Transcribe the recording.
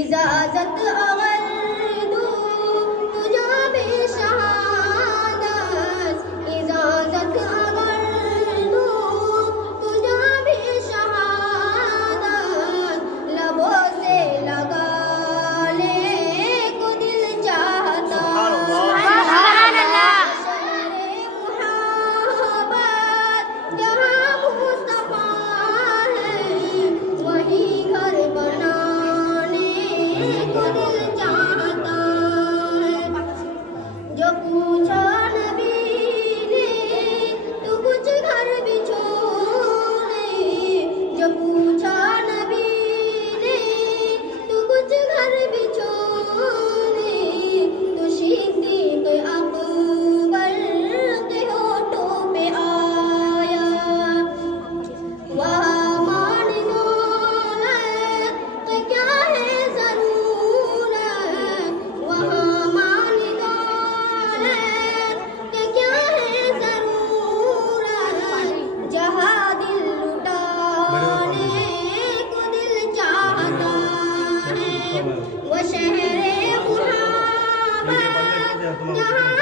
इजाजत अगर दूं तुझे भी शहादत, इजाजत अगर दूं तुझे भी शहादत, लबों से लगा ले को दिल चाहता। जहाँ मुस्तफा है वही घर बनाने को दिल चाहता है। जो पूछा नबी ने तू कुछ घर भी छोड़े, जो पूछा नबी ने तू कुछ घर भी छोड़े, तो सिद्दीक़ अकबर के होठों पे आया। वहाँ मान दौलत तो क्या है ज़रूरत, वहाँ मान दौलत के क्या है ज़रूरत, जहाँ दिल लुटाने को दिल चाहता है। वो शहरे मुहब्बत जहाँ